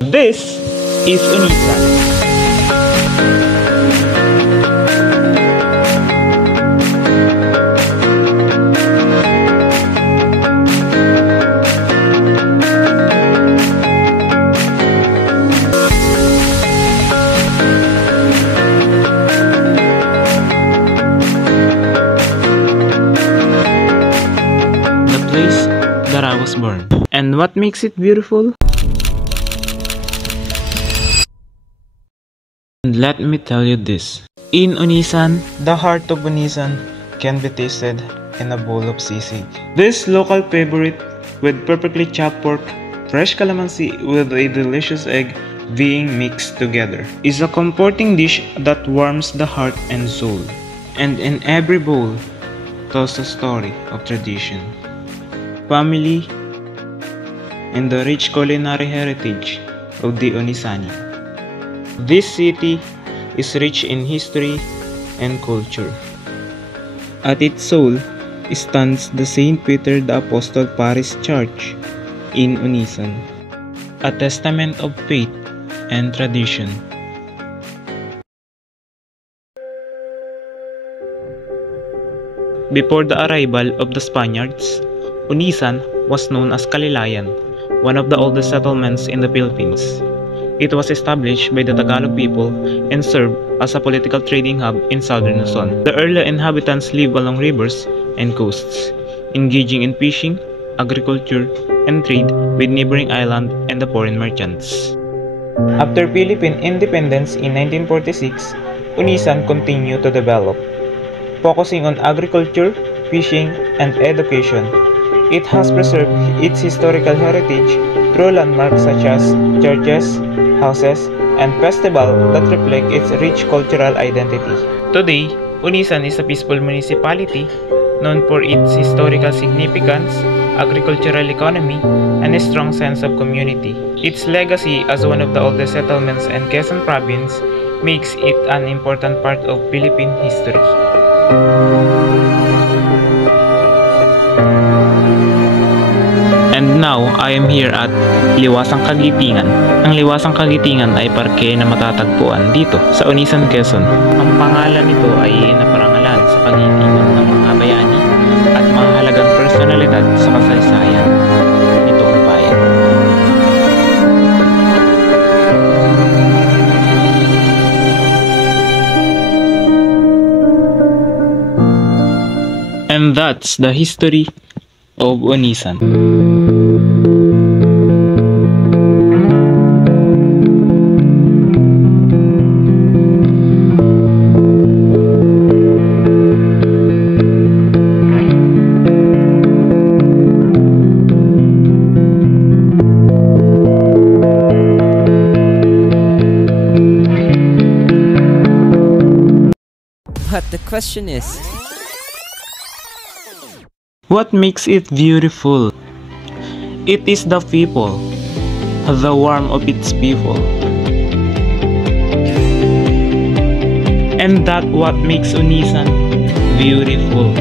This is Unisan. The place that I was born. And what makes it beautiful? And let me tell you this. In Unisan, the heart of Unisan can be tasted in a bowl of sisig. This local favorite with perfectly chopped pork, fresh calamansi with a delicious egg being mixed together is a comforting dish that warms the heart and soul. And in every bowl tells a story of tradition, family, and the rich culinary heritage of the Unisani. This city is rich in history and culture. At its soul stands the St. Peter the Apostle Parish Church in Unisan, a testament of faith and tradition. Before the arrival of the Spaniards, Unisan was known as Kalilayan, one of the oldest settlements in the Philippines. It was established by the Tagalog people and served as a political trading hub in southern Luzon. The early inhabitants lived along rivers and coasts, engaging in fishing, agriculture, and trade with neighboring islands and the foreign merchants. After Philippine independence in 1946, Unisan continued to develop, focusing on agriculture, fishing, and education. It has preserved its historical heritage through landmarks such as churches, houses, and festivals that reflect its rich cultural identity. Today, Unisan is a peaceful municipality known for its historical significance, agricultural economy, and a strong sense of community. Its legacy as one of the oldest settlements in Quezon Province makes it an important part of Philippine history. And now, I am here at Liwasang Kagitingan. Ang Liwasang Kagitingan ay parke na matatagpuan dito sa Unisan, Quezon. Ang pangalan nito ay naparangalan sa kagitingan ng mga bayani at mahalagang personalidad sa kasaysayan nitong bayan. And that's the history of Unisan. But the question is, what makes it beautiful? It is the people, the warmth of its people. And that's what makes Unisan beautiful.